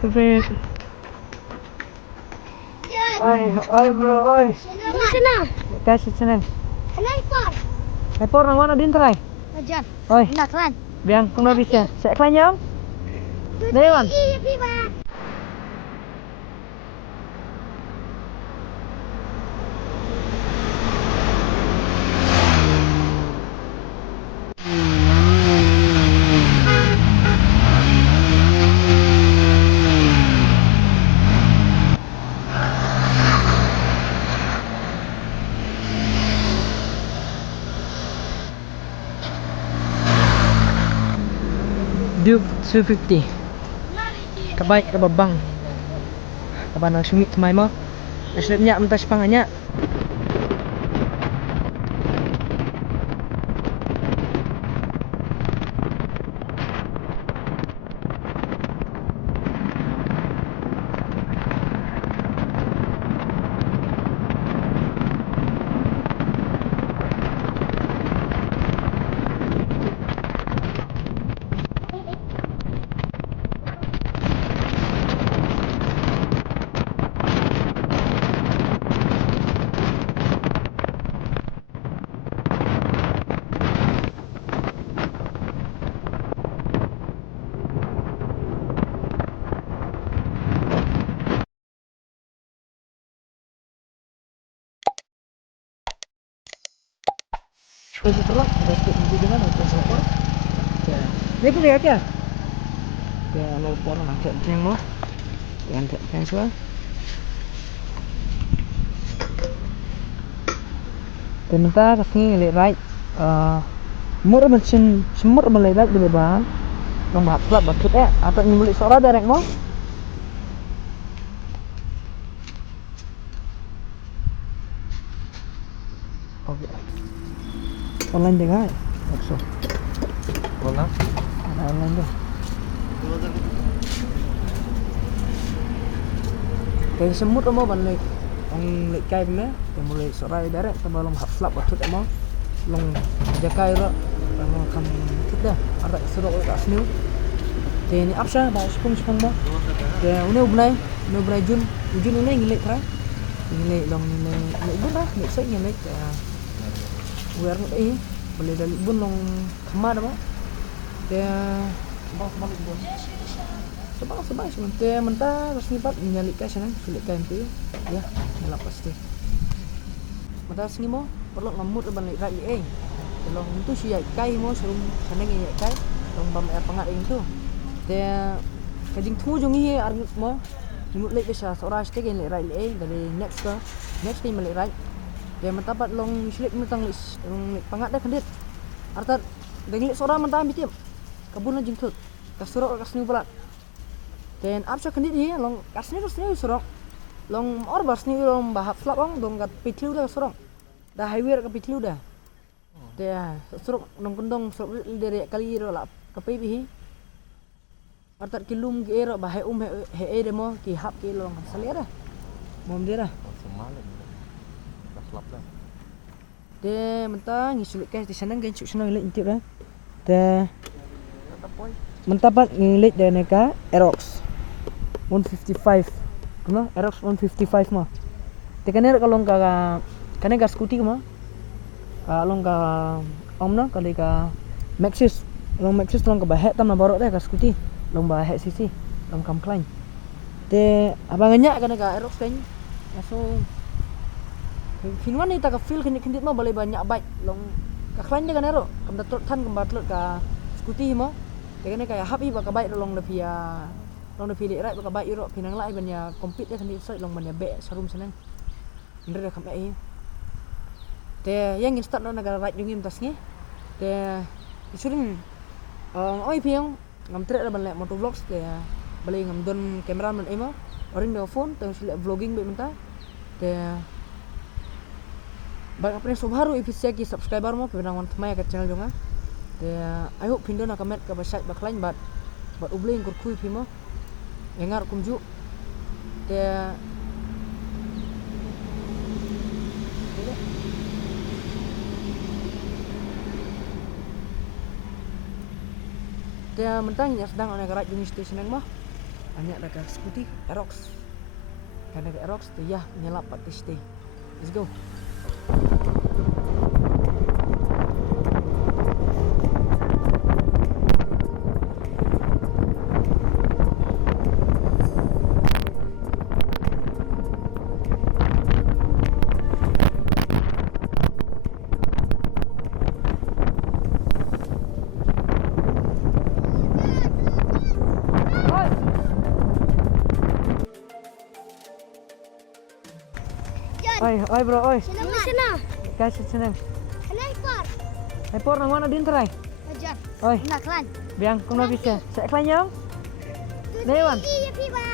Stupid. Oi bro, oi. Sana. Kasih senang. Kenapa? Epor nang mana din try? Ajan. Oi. Nak kan? Biang kung bisa. Saya klanya om. Dewan. Iya, Pipa. Duke 250. Kabaik ka babang. Kaban nang sungit semai mo. Asyik nyak mentas pangannya. Seperti terus, ada sedikit dengan itu sopor. Ya, ini pun lihat ya. Ya, lo pon nak cek ceng mo. Yang cek ceng semua. Sebentar kasih lihat right. Mur mesin semur melihat di bawah. Nomor plat bakut atau nyulik suara direct mo. Oke. Online deh kan? Maksud. Online? Ada online deh. Kayak semut mo balik. Ang likay na, mulai suara direct sama long flap bakut mo. Long jakai ro. Long kam kita ada suruh kat sini. Jadi apa dah sepung mo. Ya, ini ubnai Jun ini ngilik try. Ngilik long ngilik bun lah, ngilik sek ngilik. Uar mo eh, boleh dari bun long kemar mo. Dia balik bun. Sebab sebentar mentah terus nipat nyalik kai sana sulit kai tu ya nyala pasti mentah sengi mo perlu ngamut balik rai kalau itu si kai mo suruh sana ngi kai long bam air pangat itu dia kajing tu jongi argut mo nimut lek bisa seorang stek ngi rai dari next day balik rai dia mentah pat long sulit mentang lek pangat dah kendit artat dengan seorang mentah bitim kabun jing tut kasuro kasni pula. Dan apa kendit ni long kasni surok long or basni long bahap flap long dong kat pitlu dah surok dah highway kat pitlu dah dia surok nong kendong surok dari kali ro lah kapai bihi artat kilum ke ro bahai he demo ki hap ki long salia dah mom dia dah semalam dah flap dah dia mentah ngisulik kai di sana kan senang lek intip dah dia mentah pat ngilik dia neka Aerox 155 kena Aerox 155 mah tekan kalau kane ka scooty mah kalau ka omna kali ka Maxis long ka bahet tam na barok dah ka scooty long bahet sisi long kam klein te abangannya kane ka Aerox kan so finwan ni ta ka feel kendit mah boleh banyak baik long ka klein dia kan ero kam datot tan kam batlut ka scooty mah tekan ka happy ba ka baik long lepia long na pilih right baka ba iro pinang lai banya compete kan so long banya be sarum senang ndre kam ai te yang start na naga right yung tas ngi te isurin oi piang ngam tre ban le motor vlogs te bali ngam don kamera man emo oring do phone te sila vlogging be menta te bak apne subharu ifisya ki subscriber mo pinang wan thmai ka channel jonga te I hope pindo na comment ka ba site baklain but ubling kur kui pimo Engar kumju dia mentang ya sedang ana garak jenis station mah Banyak ada skuti Aerox. Karena ke Aerox tuh ya nyelap pakai stay. Let's go. Oi bro, oi. Sana. Guys, senang. Kena ekor. Epor na mana din terai. Ajar. Oi, Nak lan. biang kung bisa. Sa klanyang. Dewan. Iya pi ba.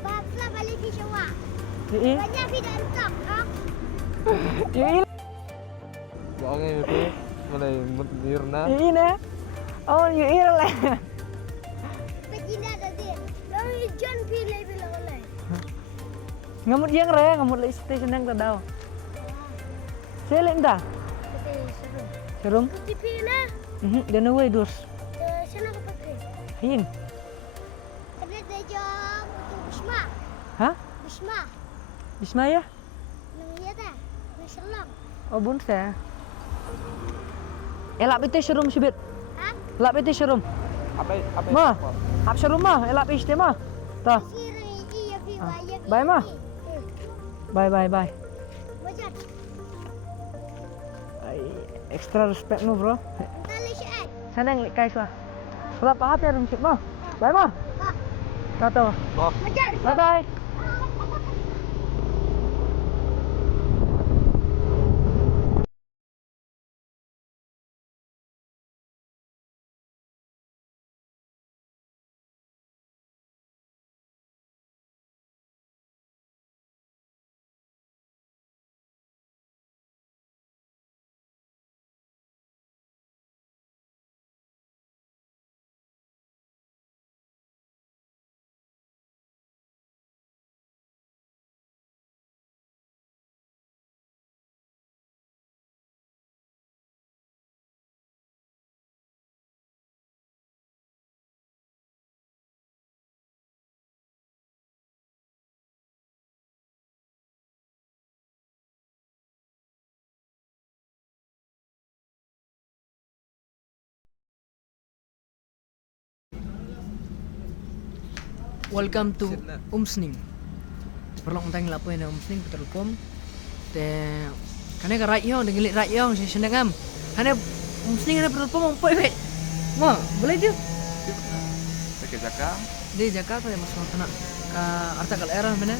Ba fla balik pi shawa. Ii. Banyak pi dah rutak. Ii. Jangan itu mulai mirna. Ii na. Oh, ii lah. Begini ada dia. Lalu ijan pi lebih lolai. Ngamut yang re, ngamut le station yang tadaw. Seleng dah. Tapi seru. Serum. Kuti pi na. Dan away dos. Sana ko pakai. Hayin. Ada dejam untuk Bisma. Hah? Bisma. Bismaya? Nang iya dah. Nang selam. Oh, bunsa. Elap itu serum sibit. Hah? Elap itu serum. Apa? Ma. Ap serum mah, elap iste mah. Tah. Sirang iya pi ba ya. Bye mah. Bye. Wajar. Ay, extra respect no bro. Tali syait. Sana yang kai swa. Selap apa ya rum sip mah. Bye mah. Tahu. Oh, Wajar. Bye bye. Welcome to Umsning. Perlu untang lapoin na Umsning Petrolcom. Te kane ka right yo dengan right yo si senengam. Kane Umsning ada Petrolcom poi bet. Mo, boleh dia? pakai jaka. Di Jakarta ya masuk tanah. Ka arta kal era mana?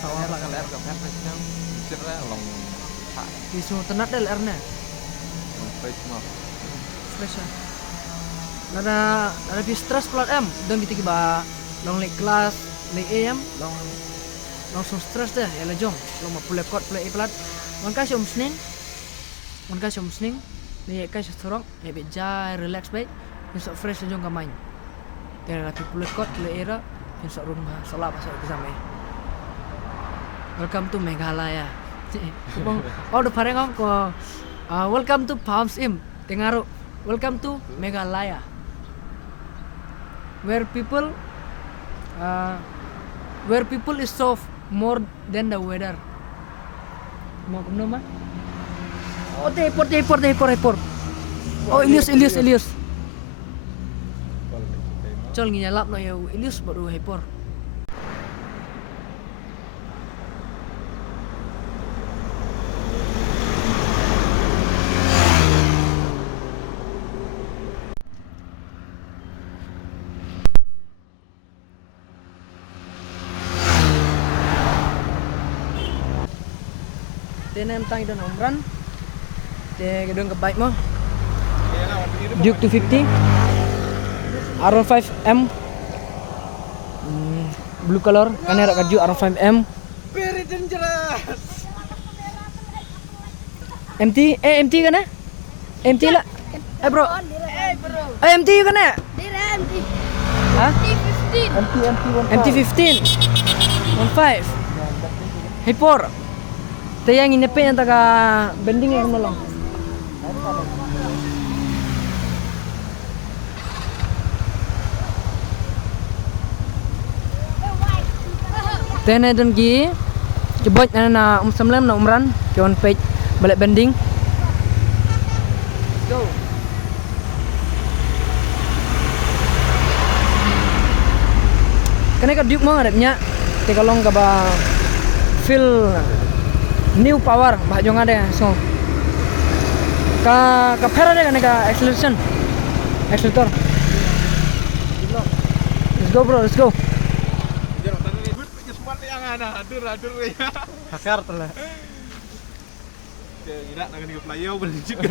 Sawah lah kalau air kan macam cerah long. Di semua tanah del erna. Fresh semua. Fresh. Nada pi stress plat am. Dan kita ba long lek kelas lek am long langsung stress deh ya lejong. Long ma pule kot pule plat. Man kasih Umsning. Ni kasih sorok, ya beja relax baik. Besok fresh lejong ka main. Kaya lagi pule kot pule era. Besok rumah solap pasal ke sana. Welcome to Meghalaya. Oh, udah pareng ko. Welcome to Palms Im. Tengaru. Welcome to Meghalaya. Where people is soft more than the weather. Mau kemana mah? Oh, teleport. Oh, Ilius. Col nginyalap no ya Ilius baru hyper. Tenem tang dan omran. Te gedung kebaik mah. Duke 250. R5M. Blue color. Kan ada kaju R5M. Very dangerous. MT kan ya? MT lah. Bro. MT kan ya? Dira MT. Hah? T15. MT15. 15. Hyper. Te yang inepe yang taga bending yang nolong. Tene don gi coba na semlem na umran kion page balik bending. Go. Kene ka diuk mo ngadepnya. Te kalong ka ba feel new power bah jong ada so. Ka phera de kene ka acceleration. Accelerator. Let's go bro, let's go. Adur ya. Hakar telah. Tidak nak kena player boleh juga.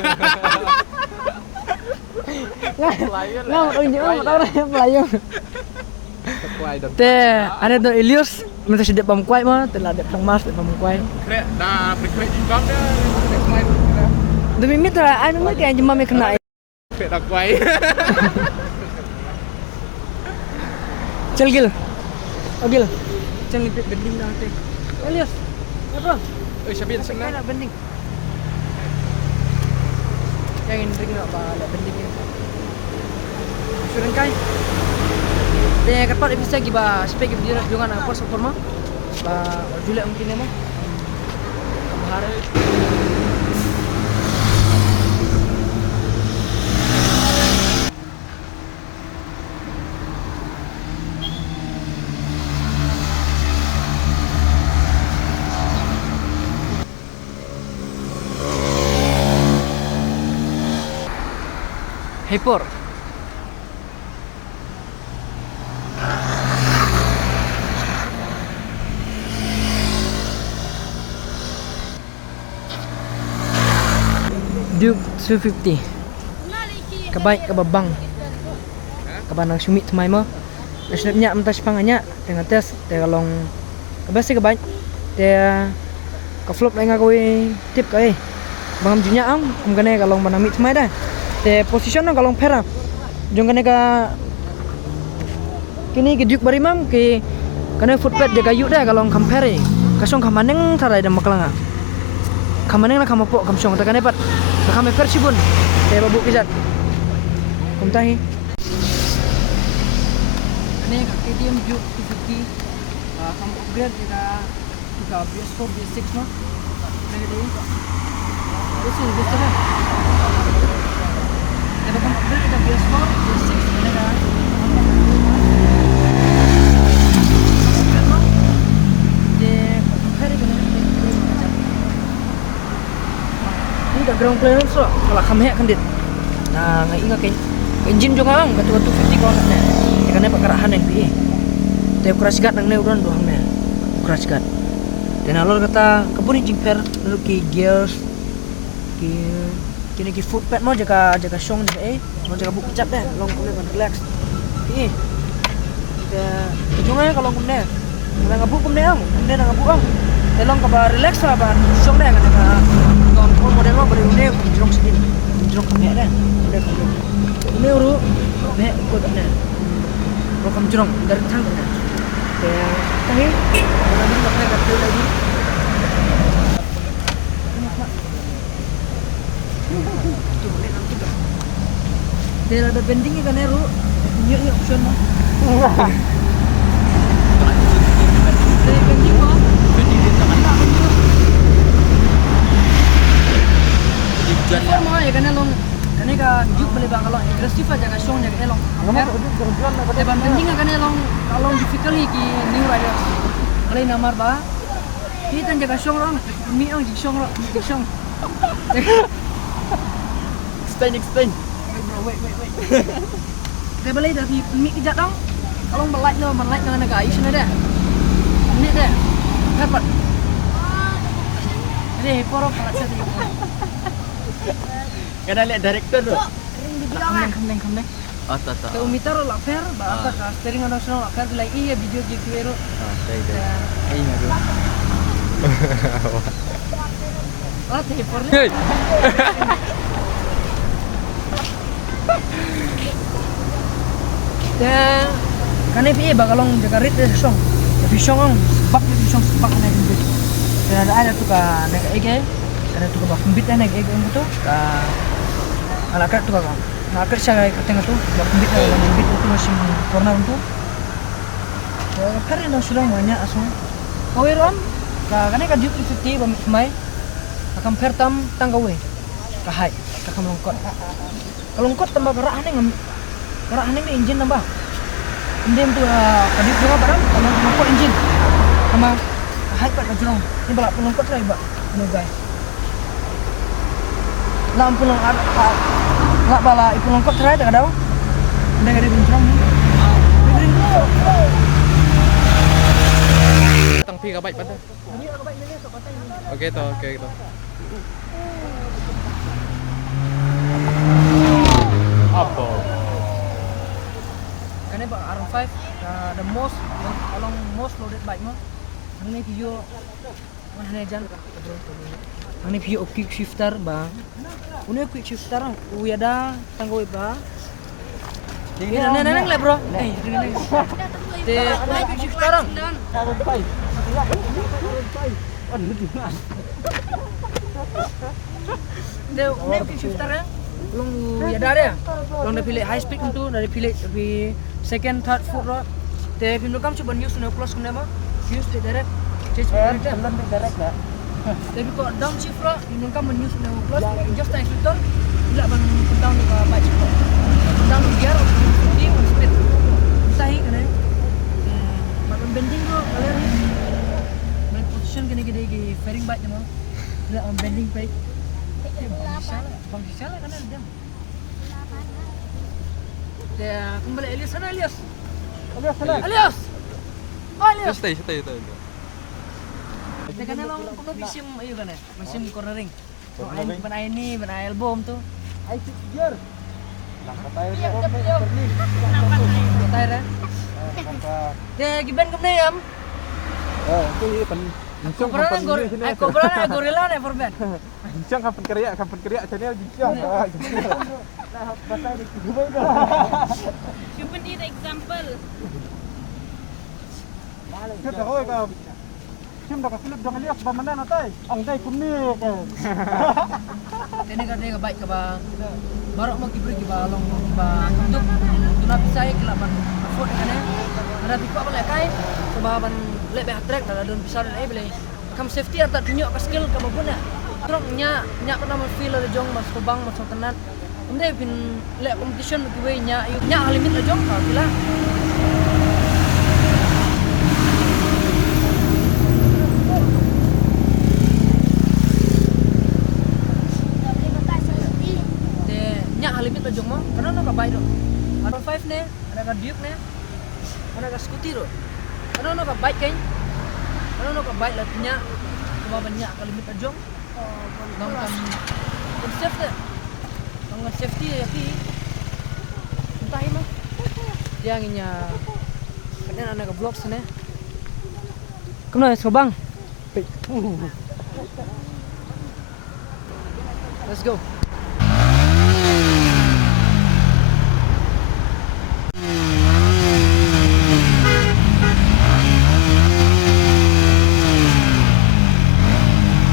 Nah, unjuk mau tahu nih pelayu. Kuai dong. Teh, ada tuh Ilius, minta sedep pamkuai mah, telah ada mas de pamkuai. Krek, dah krek jingkang dia. Krek Demi mitra, anu mah kayak jema me kena. Krek dah kuai. Cel gil. Ogil. Cel lipit bending dah teh. Ilius. Apa? Syabil senang. Nak bending. Yang ini ring nak balik bending ni. Suran kai. Dia kapat bisa giba spek dia jangan apa forma. Ba julek mungkin emang. Kamahare. Hyper. Duke 250. Kabaik ke babang. Kabanang sumit semai mo. Nasyapnya mentas panganya dengan tes te kalong kabasi kabaik. Te ka flop lai ngakoy tip kai. Bangam junya ang kumgane kalong manamit semai dah. Te position ang kalong pera. Jong kane ka kini ke Duke barimam ke kane footpad jaga yuk dah kalong compare. Kasong kamaneng tarai dah maklanga. Kamaneng na kamapo kamsong ta kane pat. Kami persibun. Te babu kijat. Kumtahi. Ini KTM Duke 250. Kamu upgrade kita PS4 PS6 no. Ini dia. This is this lah. Kita kamu upgrade kita PS4 PS6 ini dah. Ini dah ground clearance so. Kalau kamu hek kendit. Nah, ngai ingat ke engine juga ang katu 250 kau nak ne. Ikan ne pakarahan yang pi. Te crash guard nang ne uron doang ne. Crash guard. Dan alor kata kebuni jingper lalu ki gears ki kini ki footpad mau jaga song de mau jaga buku cap deh long kune relax. Ih. Te ujungnya kalau kune nang ngabu kune ang, kune nang ngabu ang. Te long ka relax lah ban song deh kan ka kon model mau beri une jerong sedin. Jerong kame deh. Udah kame. Ini uru be ko dane. Ko kam jerong dari thang dane. Te tahi nanti pakai kartu lagi. Dia ada bendingnya kan Eru. Tunjuk option mah. Dia bending mah. Bending di tangan. Tujuan mah ya kan long. Kan ka juk boleh bang kalau agresif aja ka song jaga elong. Dia bending kan elong kalau difficult ki new riders. Kalau namar ba. Kita jaga song orang. Mi ang di song. Explain. Wait. Dia balik dari mik kejat dong. Kalau balik dengan negara isu ada. Ini deh. Dapat. Ini porok kalau saya tengok. Kena lihat director tu. Kamleng. Oh, tak. Ke umitar lah fair, bahasa ka steering ada sono lah fair bilai iya video gitu ero. Dah. Ini aku. Oh, telepon. Dan kan ini bakalong jaga rit deh song. Tapi song sebab naik bit. Dan ada tuh kan naik ege, ada tuh kan bit naik ege itu. Alakat tuh kan. Alakat saya katanya tuh bit itu masih corner itu. Karena sudah banyak asal. Kawe ron, kane ka juk 50 bam mai. Akan pertam tang kawe. Kahai, kakam longkot. Kalongkot tambah gerak ane ni engine tambah. Kemudian tu kadip juga barang tambah longkot engine. Sama kahai kat kajrong. Ni balap longkot lah iba. No guys. Lampu long lak bala ipu longkot try tak ada. Ndak ada bincang. Tang pi ka bike pada. Okey to, okey to. Apa? Kane ba R5 the most along most loaded bike mo. Ang ni piyo mana jan. Ang ni piyo quick shifter ba. Uno quick shifter uyada tanggo ba. Neng le bro. Neng. Te quick shifter. Te quick shifter long uyada dia. Long dah pilih high speed tu dari pilih lebih second third fourth road. Te pintu kam coba news na plus kena ba. Use the direct. Change direct dah. Tapi kok down shift lah, pintu kam news na plus. Just naik filter. Bila bang down ke bike. Down gear speed speed. Tahi kena. Makan bending tu alir ni. Main position kena gede ke fairing bike ni mah. Bila on bending bike. Bang salah kan dia. Dia kembali Elias sana Elias. Elias. Elias. Stay. Dia kan long kuno bisim ayo kan mesin cornering. Ban ini, ban album tu. Ai six gear. Lang katay Iya, ron iya. perni. Tayo ra. Dia giban kemne yam. Itu pen. Cobra na gorilla na for ben. Jincang kapan kerja channel jincang. Basah di Dubai dah. You need example. Kita kau ka. Sim dah kesilip jangan lihat bagaimana natai. Ang dai kunni ke. Ini kan dia baik ke ba. Baru mau kibri ke ba long ba untuk tuna pisai ke laban afford kan ada tikok boleh kai coba ban lek be track dah don pisau dan boleh kam safety atau tunjuk ke skill ke babun ya. Terus nya pernah feel ada jong mas kobang mas tenan. Kemudian pin lek competition ke we nya limit la jong ka bila limit aja mah, karena nak baik dong. Ada 5 nih, ada Duke nih, ada scooter dong. Karena nak baik kan, karena nak baik latihnya, cuma banyak kalau limit aja. Nonton konsep deh, nonton safety ya ti, entah ini mah. Dia nginya, kadang anak vlog sana. Kemana sobang? Let's go.